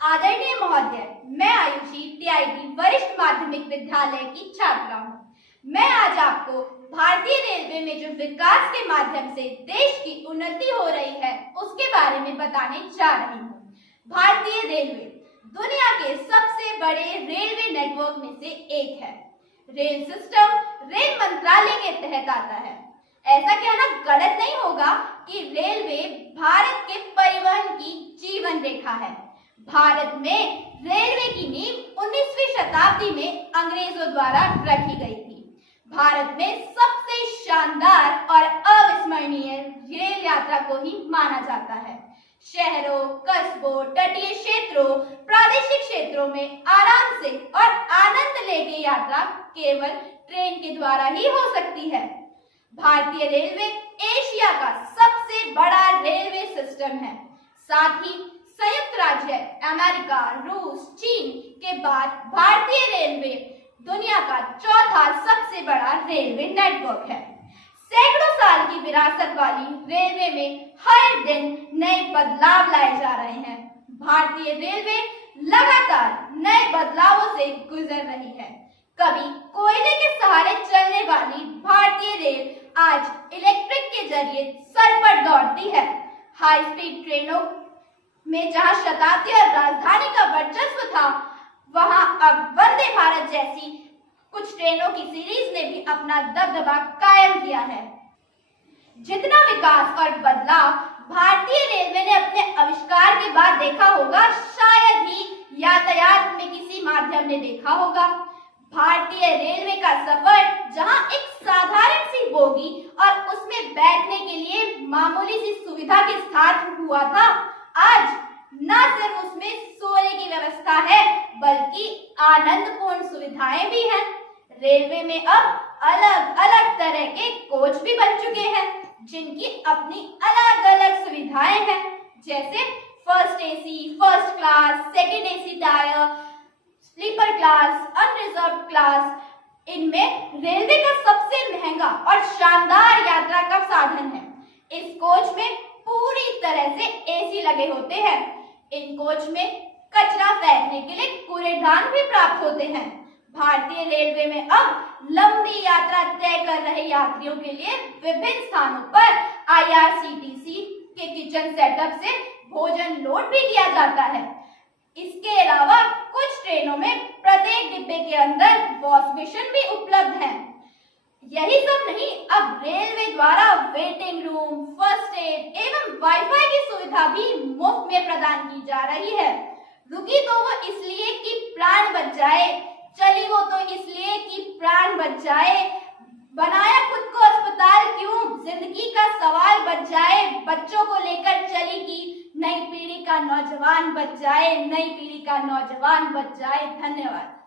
आदरणीय महोदय, मैं आयुषी टीआईटी वरिष्ठ माध्यमिक विद्यालय की छात्रा हूँ। मैं आज आपको भारतीय रेलवे में जो विकास के माध्यम से देश की उन्नति हो रही है उसके बारे में बताने जा रही हूँ। भारतीय रेलवे दुनिया के सबसे बड़े रेलवे नेटवर्क में से एक है। रेल सिस्टम रेल मंत्रालय के तहत आता है। ऐसा कहना गलत नहीं होगा कि रेलवे भारत के परिवहन की जीवन रेखा है। भारत में रेलवे की नींव 19वीं शताब्दी में अंग्रेजों द्वारा रखी गई थी। भारत में सबसे शानदार और अविस्मरणीय रेल यात्रा को ही माना जाता है। शहरों, कस्बों, तटीय क्षेत्रों, प्रादेशिक क्षेत्रों में आराम से और आनंद लेके यात्रा केवल ट्रेन के द्वारा ही हो सकती है। भारतीय रेलवे एशिया का सबसे बड़ा रेलवे सिस्टम है। साथ ही संयुक्त राज्य अमेरिका, रूस, चीन के बाद भारतीय रेलवे दुनिया का चौथा सबसे बड़ा रेलवे नेटवर्क है। सैकड़ों साल की विरासत वाली रेलवे में हर दिन नए बदलाव लाए जा रहे हैं। भारतीय रेलवे लगातार नए बदलावों से गुजर रही है। कभी कोयले के सहारे चलने वाली भारतीय रेल आज इलेक्ट्रिक के जरिए सर पर दौड़ती है। हाई स्पीड ट्रेनों में जहां शताब्दी और राजधानी का वर्चस्व था, वहां अब वंदे भारत जैसी कुछ ट्रेनों की सीरीज ने भी अपना दबदबा कायम किया है। जितना विकास और बदलाव भारतीय रेलवे ने अपने आविष्कार के बाद देखा होगा, शायद ही यातायात में किसी माध्यम ने देखा होगा। भारतीय रेलवे का सफर जहां एक साधारण सी बोगी और उसमें बैठने के लिए मामूली सी सुविधा के साथ हुआ था, आज न सिर्फ उसमें सोने की व्यवस्था है बल्कि आनंदपूर्ण सुविधाएं भी हैं। रेलवे में अब अलग अलग तरह के कोच भी बन चुके हैं जिनकी अपनी अलग अलग सुविधाएं हैं, जैसे first AC, first class, second AC tier, sleeper class, unreserve class. इनमें रेलवे का सबसे महंगा और शानदार यात्रा का साधन है। इस कोच में पूरी तरह से एसी लगे होते हैं। इन कोच में कचरा फेंकने के लिए कूड़ेदान भी प्राप्त होते हैं। भारतीय रेलवे में अब लंबी यात्रा तय कर रहे यात्रियों के लिए विभिन्न स्थानों पर आईआरसीटीसी के किचन सेटअप से भोजन लोड भी किया जाता है। इसके अलावा कुछ ट्रेनों में प्रत्येक डिब्बे के अंदर वॉश बेसिन भी उपलब्ध है। यही सब नहीं, अब रेलवे द्वारा वेटिंग रूम, फर्स्ट एड एवं वाईफाई की सुविधा भी मुफ्त में प्रदान की जा रही है। रुकी तो वो इसलिए कि प्राण बच जाए, चली वो तो इसलिए कि प्राण बच जाए। बनाया खुद को अस्पताल क्यों, जिंदगी का सवाल बच जाए। बच्चों को लेकर चली कि नई पीढ़ी का नौजवान बच जाए, नई पीढ़ी का नौजवान बच जाए। धन्यवाद।